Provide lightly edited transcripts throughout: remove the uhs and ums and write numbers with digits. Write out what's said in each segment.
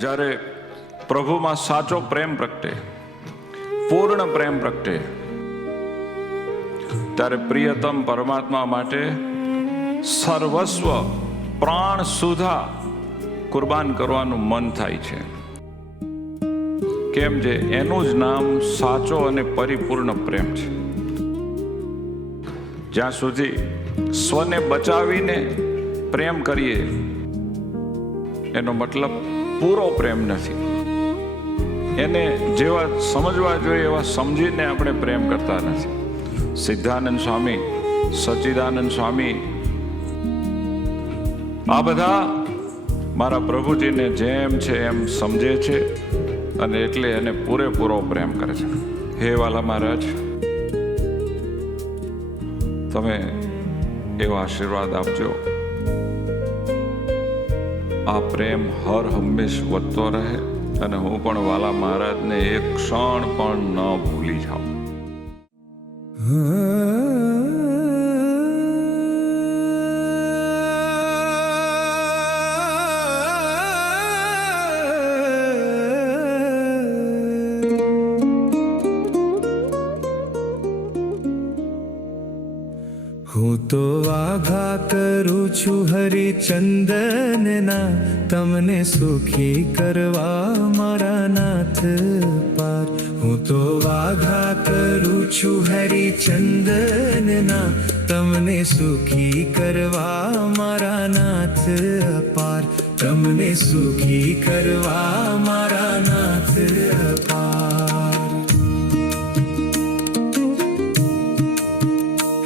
જ્યારે પ્રભુમાં સાચો પ્રેમ પ્રગટે, પૂર્ણ પ્રેમ પ્રગટે, ત્યારે પ્રિયતમ પરમાત્મા માટે સર્વસ્વ પ્રાણ સુધા કુરબાન કરવાનું મન થાય છે. કેમ જે એનું જ નામ સાચો અને પરિપૂર્ણ પ્રેમ છે. જ્યાં સુધી સ્વને બચાવીને પ્રેમ કરીએ એનો મતલબ પૂરો પ્રેમ નથી. એને જેવા સમજવા જોઈએ એવા સમજીને આપણે પ્રેમ કરતા નથી. સિદ્ધાનંદ સ્વામી, સચ્ચિદાનંદ સ્વામી, આ બધા મારા પ્રભુજીને જેમ છે એમ સમજે છે અને એટલે એને પૂરેપૂરો પ્રેમ કરે છે. હે વાલા મહારાજ, તમે એવા આશીર્વાદ આપજો, આ પ્રેમ હર હંમેશ વધતો રહે અને હું પણ વાલા મહારાજને એક ક્ષણ પણ ન ભૂલી જાઉં. હું તો આઘા કરું છું હરિચંદનના, તમને સુખી કરવા મારા નાથ પાર. હું તો આઘા કરું છું હરિચંદનના, તમને સુખી કરવા મારા નાથ પાર. તમને સુખી કરવા મારા નાથ પાર.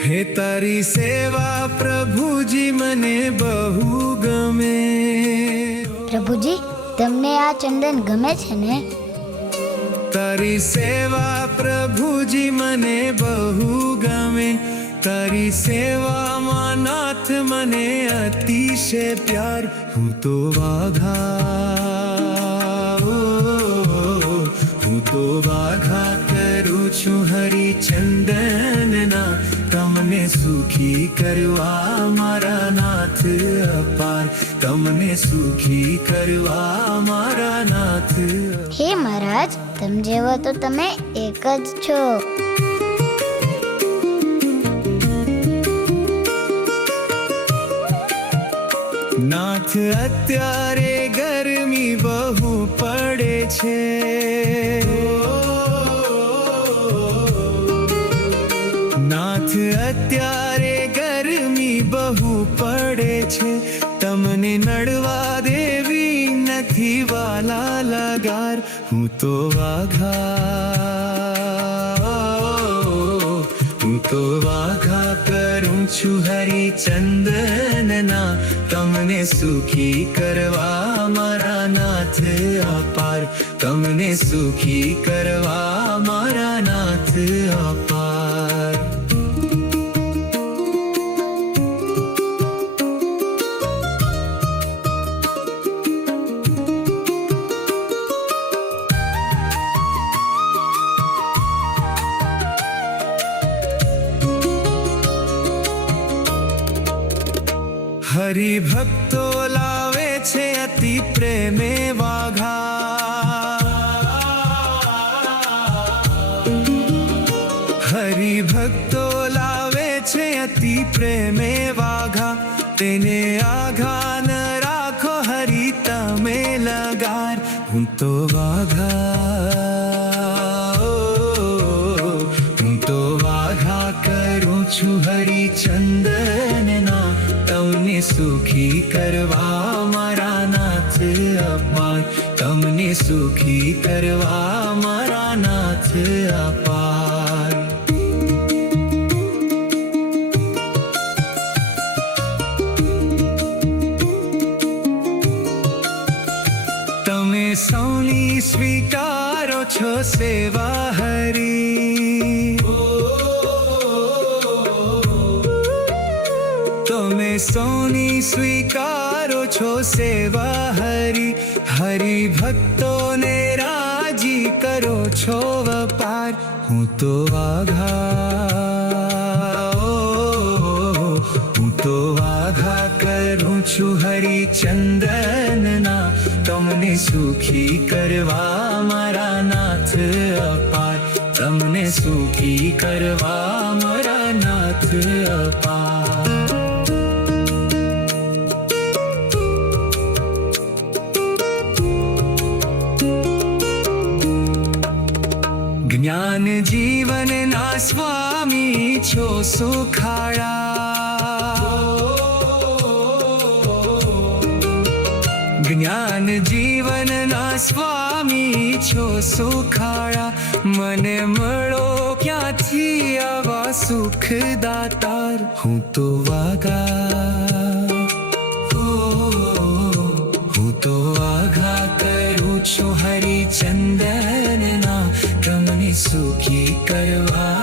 હે તારી સેવા પ્રભુજી મને બહુ ગમે. પ્રભુજી, તમને આ ચંદન ગમે છે ને? તારી સેવા પ્રભુજી મને બહુ ગમે. તારી સેવામાં નાથ મને અતિશય પ્યાર. હું તો વાઘા, હું તો વાઘા કરું છું હરિચંદનના, તમને સુખી કરવા મારા નાથ અપાર. તમને સુખી કરવા મારા નાથ. હે મહારાજ, તમ જેવો તો તમે એક જ છો. નાથ અત્યારે ગરમી બહુ પડે છે. નાથ અત્યારે ગરમી બહુ પડે છે. તમને નડવા દેવી નથી વાલા લગાર. હું તો વાઘા, હું તો વાઘા કરું છું હરિચંદનના, તમને સુખી કરવા મારા નાથ અપાર. તમને સુખી કરવા મારા નાથ અપાર. હરિભક્તો લાવે છે અતિ પ્રેમે વાઘા. હરિભક્તો લાવે છે અતિ પ્રેમે વાઘા. તેને આઘા ન રાખો હરિ તમે લગાર. હું તો વાઘા, હું તો વાઘા કરું છું હરિચંદનના, તમને સુખી કરવા મારા નાથ અપાર. તમને સુખી કરવા મારા નાથ અપાર. તમે સૌની સ્વીકારો છો સેવા હરી. તમે સૌની સ્વીકારો છો સેવા હરી. હરિભક્તોને રાજી કરો છો વપાર. હું તો વાઘા, હું તો વાઘા કરું છું હરિ હરિચંદનના તમને સુખી કરવા મારા નાથ અપાર તમને સુખી કરવા મારા નાથ અપાર જ્ઞાન જીવનના સ્વામી છો સુખાળા જ્ઞાન જીવનના સ્વામી છો સુખાળા મને મળો ક્યાંથી આવા સુખદાતાર હું તો વાગા હું તો વાગા કરું છું હરિચંદનના તમને સુખી કરવા